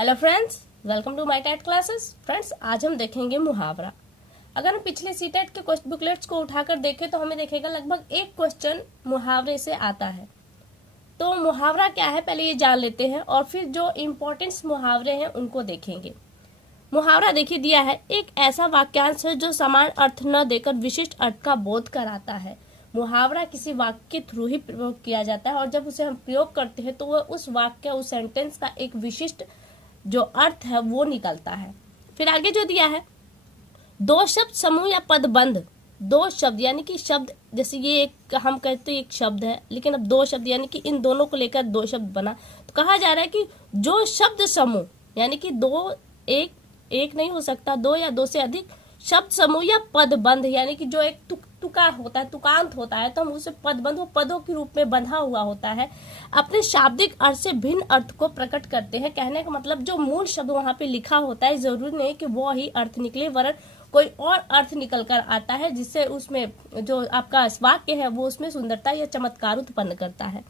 Hello friends, welcome to my TET classes. Friends, आज हम देखेंगे मुहावरा। अगर हम पिछले सीटेट के क्वेश्चन बुकलेट्स को उठाकर देखें तो हमें देखेगा लगभग एक क्वेश्चन मुहावरे से आता है। तो मुहावरा क्या है पहले ये जान लेते हैं और फिर जो इम्पोर्टेंट मुहावरे हैं उनको देखेंगे। मुहावरा देखिए दिया है, एक ऐसा वाक्यांश है जो समान अर्थ न देकर विशिष्ट अर्थ का बोध कराता है। मुहावरा किसी वाक्य के थ्रू ही प्रयोग किया जाता है और जब उसे हम प्रयोग करते हैं तो वह उस वाक्य उस सेंटेंस का एक विशिष्ट जो अर्थ है वो निकलता है। फिर आगे जो दिया है, दो शब्द समूह या पदबंध। दो शब्द यानी कि शब्द, जैसे ये एक हम कहते हैं एक शब्द है, लेकिन अब दो शब्द यानी कि इन दोनों को लेकर दो शब्द बना। तो कहा जा रहा है कि जो शब्द समूह यानी कि दो, एक नहीं हो सकता, दो या दो से अधिक शब्द समूह या पदबंध यानी कि जो एक तुका होता है, तुकांत होता है, तो हम उसे पदबंध, वो पदों के रूप में बंधा हुआ होता है, अपने शाब्दिक अर्थ से भिन्न अर्थ को प्रकट करते हैं। कहने का मतलब जो मूल शब्द वहां पे लिखा होता है जरूरी नहीं कि वो ही अर्थ निकले, वरन कोई और अर्थ निकल कर आता है जिससे उसमें जो आपका वाक्य है वो उसमें सुंदरता या चमत्कार उत्पन्न करता है।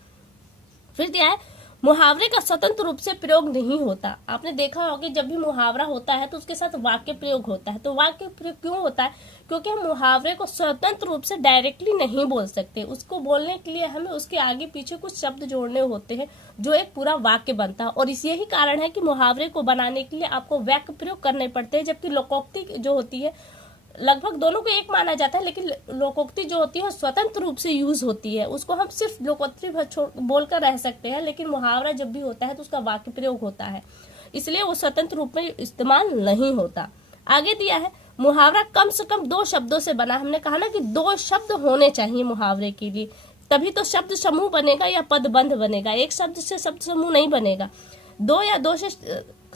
फिर क्या है, मुहावरे का स्वतंत्र रूप से प्रयोग नहीं होता। आपने देखा होगा जब भी मुहावरा होता है तो उसके साथ वाक्य प्रयोग होता है। तो वाक्य प्रयोग क्यों होता है? क्योंकि हम मुहावरे को स्वतंत्र रूप से डायरेक्टली नहीं बोल सकते। उसको बोलने के लिए हमें उसके आगे पीछे कुछ शब्द जोड़ने होते हैं जो एक पूरा वाक्य बनता है। और इस यही कारण है कि मुहावरे को बनाने के लिए आपको वाक्य प्रयोग करने पड़ते हैं, जबकि लोकोक्ति जो होती है लगभग दोनों को एक माना जाता है, लेकिन लोकोक्ति जो होती है स्वतंत्र रूप से यूज होती है। उसको हम सिर्फ लोकोक्ति बोलकर रह सकते हैं, लेकिन मुहावरा जब भी होता है तो उसका वाक्य प्रयोग होता है, इसलिए वो स्वतंत्र रूप में इस्तेमाल नहीं होता। आगे दिया है, मुहावरा कम से कम दो शब्दों से बना। हमने कहा ना कि दो शब्द होने चाहिए मुहावरे के लिए, तभी तो शब्द समूह बनेगा या पदबंध बनेगा। एक शब्द से शब्द समूह नहीं बनेगा, दो या दो से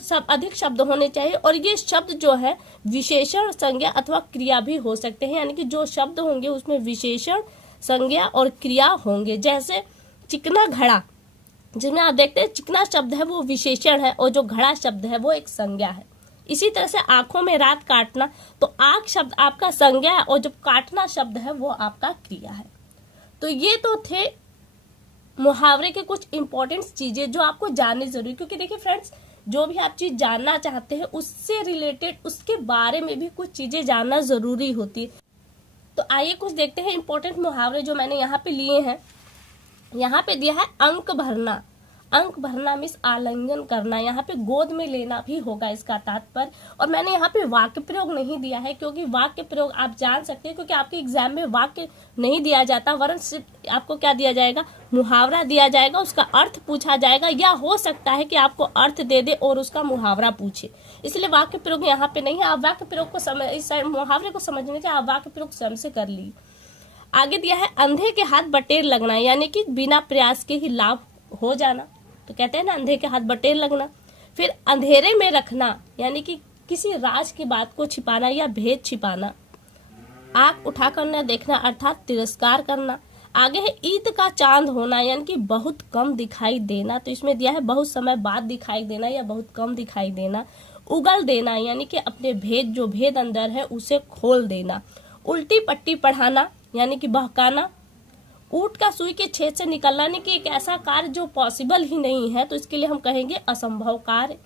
सब अधिक शब्द होने चाहिए। और ये शब्द जो है विशेषण, संज्ञा अथवा क्रिया भी हो सकते हैं, यानी कि जो शब्द होंगे उसमें विशेषण, संज्ञा और क्रिया होंगे। जैसे चिकना घड़ा, जिसमें आप देखते हैं चिकना शब्द है वो विशेषण है और जो घड़ा शब्द है वो एक संज्ञा है। इसी तरह से आंखों में रात काटना, तो आंख शब्द आपका संज्ञा है और जो काटना शब्द है वो आपका क्रिया है। तो ये तो थे मुहावरे के कुछ इंपॉर्टेंट चीजें जो आपको जाननी जरूरी, क्योंकि देखिए फ्रेंड्स, जो भी आप चीज जानना चाहते हैं उससे रिलेटेड उसके बारे में भी कुछ चीजें जानना जरूरी होती है। तो आइए कुछ देखते हैं इंपॉर्टेंट मुहावरे जो मैंने यहाँ पे लिए हैं। यहाँ पे दिया है अंक भरना। अंक भरना मीन्स आलिंगन करना, यहाँ पे गोद में लेना भी होगा इसका तात्पर्य। और मैंने यहाँ पे वाक्य प्रयोग नहीं दिया है, क्योंकि वाक्य प्रयोग आप जान सकते हैं, क्योंकि आपके एग्जाम में वाक्य नहीं दिया जाता, वरन सिर्फ आपको क्या दिया जाएगा, मुहावरा दिया जाएगा, उसका अर्थ पूछा जाएगा, या हो सकता है कि आपको अर्थ दे दे और उसका मुहावरा पूछे। इसलिए वाक्य प्रयोग यहाँ पे नहीं है। आप वाक्य प्रयोग को समझ, इस मुहावरे को समझने के आप वाक्य प्रयोग स्वयं से कर ली। आगे दिया है अंधे के हाथ बटेर लगना, यानी कि बिना प्रयास के ही लाभ हो जाना। तो कहते हैं ना, अंधे के हाथ बटेर लगना। फिर अंधेरे में रखना, यानी कि किसी राज की बात को छिपाना या भेद छिपाना। आंख उठाकर न देखना अर्थात तिरस्कार करना। आगे है ईद का चांद होना, यानी कि बहुत कम दिखाई देना। तो इसमें दिया है बहुत समय बाद दिखाई देना या बहुत कम दिखाई देना। उगल देना, यानी कि अपने भेद, जो भेद अंदर है उसे खोल देना। उल्टी पट्टी पढ़ाना, यानी कि बहकाना। ऊंट का सुई के छेद से निकलना, यानी कि एक ऐसा कार्य जो पॉसिबल ही नहीं है, तो इसके लिए हम कहेंगे असंभव कार्य।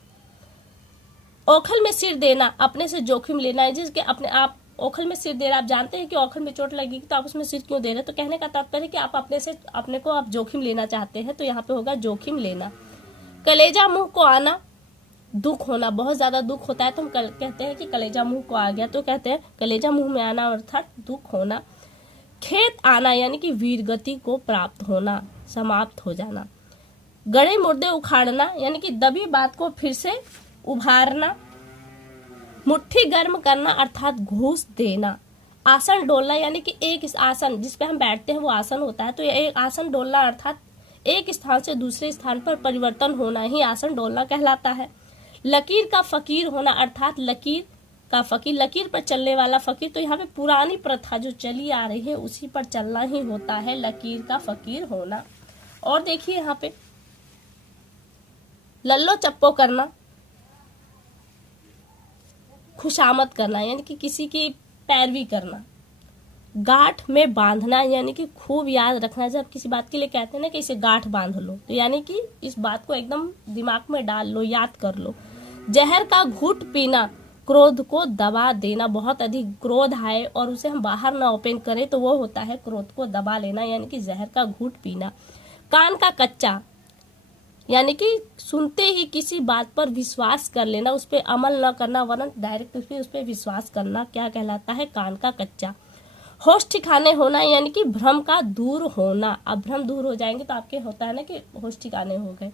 ओखल में सिर देना, अपने से जोखिम लेना है, जिसके अपने आप ओखल में सिर दे रहा। आप जानते हैं कि ओखल में चोट लगेगी तो आप उसमें सिर क्यों दे रहे हैं? तो कहने का तात्पर्य है कि आप अपने को आप जोखिम लेना चाहते हैं, तो यहाँ पे होगा जोखिम लेना। कलेजा मुंह को आना, दुख होना, बहुत ज्यादा दुख होता है तो हम कहते हैं कि कलेजा मुंह को आ गया, तो कहते हैं कलेजा मुंह में आना अर्थात दुख होना। खेत आना, यानी कि वीरगति को प्राप्त होना, समाप्त हो जाना। गड़े मुर्दे उखाड़ना, यानी कि दबी बात को फिर से उभारना। मुट्ठी गर्म करना अर्थात घूस देना। आसन डोलना, यानी कि एक आसन जिस पे हम बैठते हैं वो आसन होता है, तो एक आसन डोलना अर्थात एक स्थान से दूसरे स्थान पर परिवर्तन होना ही आसन डोलना कहलाता है। लकीर का फकीर होना, अर्थात लकीर का फकीर, लकीर पर चलने वाला फकीर। तो यहाँ पे पुरानी प्रथा जो चली आ रही है उसी पर चलना ही होता है लकीर का फकीर होना। और देखिए यहाँ पे लल्लो चप्पो करना, खुशामद करना, यानी कि किसी की पैरवी करना। गांठ में बांधना, यानी कि खूब याद रखना। जब किसी बात के लिए कहते हैं ना कि इसे गांठ बांध लो, तो यानी कि इस बात को एकदम दिमाग में डाल लो, याद कर लो। जहर का घूंट पीना, क्रोध को दबा देना, बहुत अधिक क्रोध आए और उसे हम बाहर ना ओपन करें तो वो होता है क्रोध को दबा लेना, यानी कि जहर का घूंट पीना। कान का कच्चा, यानी कि सुनते ही किसी बात पर विश्वास कर लेना, उस पर अमल न करना वरना डायरेक्ट उस पर विश्वास करना, क्या कहलाता है? कान का कच्चा। होश ठिकाने होना, यानी कि भ्रम का दूर होना, अब भ्रम दूर हो जाएंगे तो आपके होता है ना कि होश ठिकाने हो गए।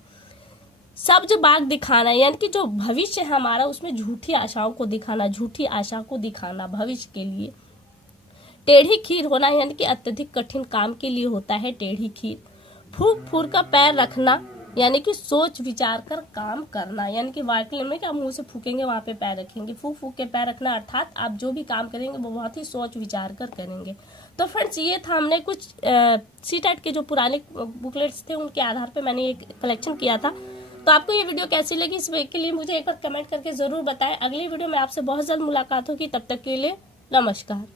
सब्ज बाग दिखाना, यानी कि जो भविष्य है हमारा उसमें झूठी आशाओं को दिखाना, झूठी आशा को दिखाना भविष्य के लिए। टेढ़ी खीर होना, यानी कि अत्यधिक कठिन काम के लिए होता है टेढ़ी खीर। फूक फूक कर पैर रखना, यानी कि सोच विचार कर काम करना, यानी कि वाकई में क्या मुंह से फूकेंगे वहां पे पैर रखेंगे, फूक फूक के पैर रखना, अर्थात आप जो भी काम करेंगे वो बहुत ही सोच विचार कर करेंगे। तो फ्रेंड्स ये था, हमने कुछ सीटेट के जो पुराने बुकलेट्स थे उनके आधार पे मैंने एक कलेक्शन किया था। तो आपको ये वीडियो कैसी लगी, इस के लिए मुझे एक बार कमेंट करके जरूर बताएं। अगली वीडियो में आपसे बहुत जल्द मुलाकात होगी, तब तक के लिए नमस्कार।